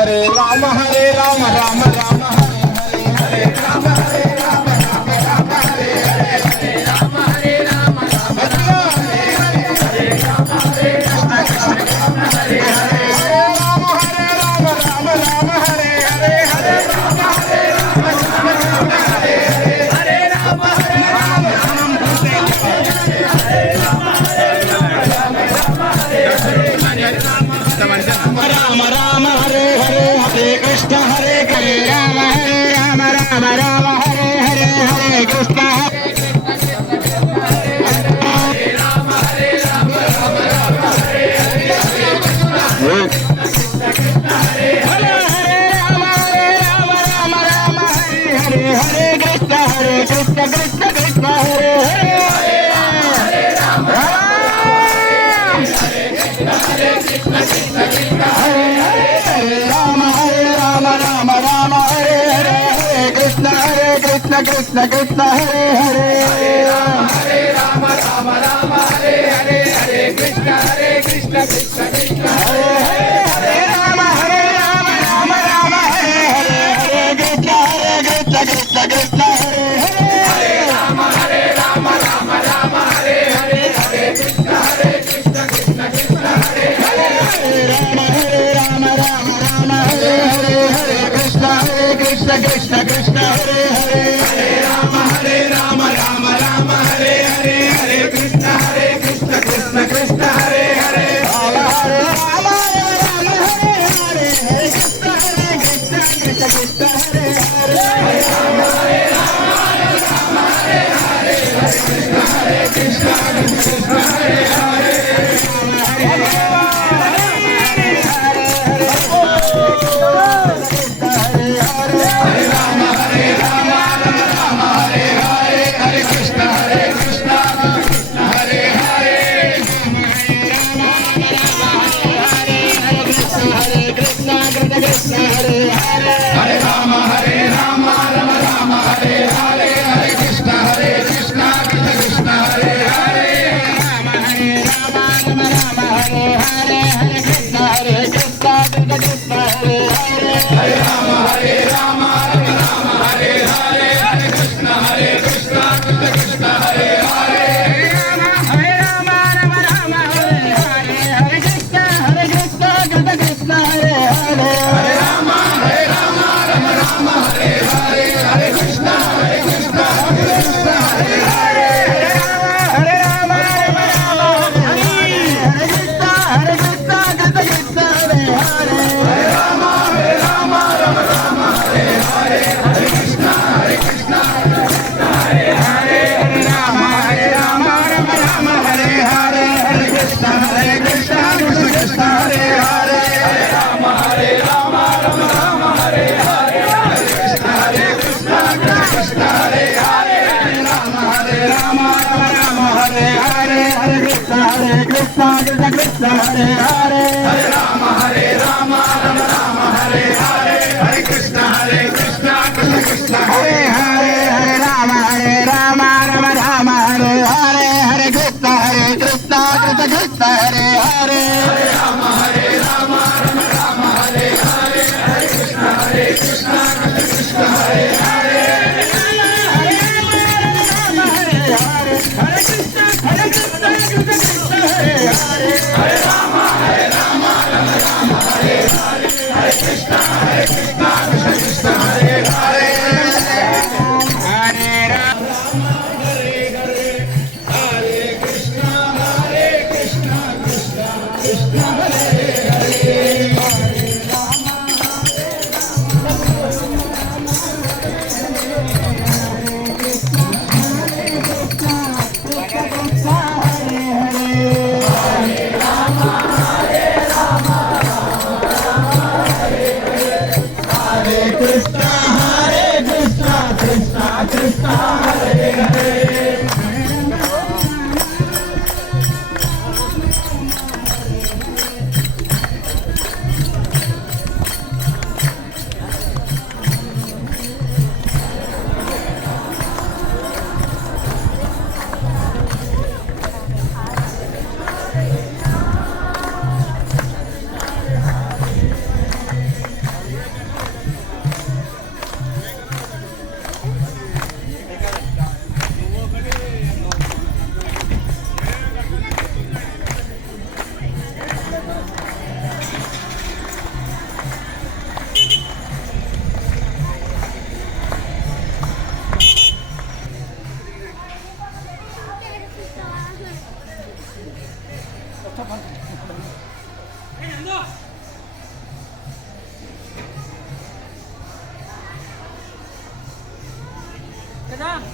हरे राम राम राम हरे हरे राम हरे राम राम हरे हरे राम हरे राम राम हरे राम हरे राम हरे हरे राम हरे राम राम राम हरे कृष्ण हरे राम राम राम हरे हरे हरे कृष्ण कृष्ण कृष्ण हरे हरे हरे राम राम राम हरे हरे हरे कृष्ण कृष्ण कृष्ण हरे हरे राम राम राम हरे हरे हरे कृष्ण कृष्ण कृष्ण हरे हरे राम राम राम हरे हरे हरे कृष्ण कृष्ण कृष्ण हरे हरे राम राम राम हरे हरे हरे कृष्ण कृष्ण कृष्ण हरे हरे राम राम राम हरे हरे हरे कृष्ण कृष्ण कृष्ण हरे हरे राम राम हरे हरे हरे कृष्ण कृष्ण कृष्ण हरे हरे राम राम हरे हरे हरे कृष्ण कृष्ण कृष्ण हरे हरे कृष्ण हरे हरे हरे राम राम राम हरे हरे हरे कृष्ण कृष्ण कृष्ण हरे हरे हरे राम राम राम हरे हरे हरे कृष्ण कृष्ण कृष्ण हरे हरे राम राम राम हरे हरे हरे कृष्ण कृष्ण कृष्ण हरे हरे हरे राम हरे हरे हरे कृष्ण कृष्ण कृष्ण हरे हरे हरे राम राम राम हरे हरे हरे कृष्ण कृष्ण कृष्ण हरे हरे हरे राम हरे हरे हरे कृष्ण कृष्ण कृष्ण हरे हरे हरे राम కదా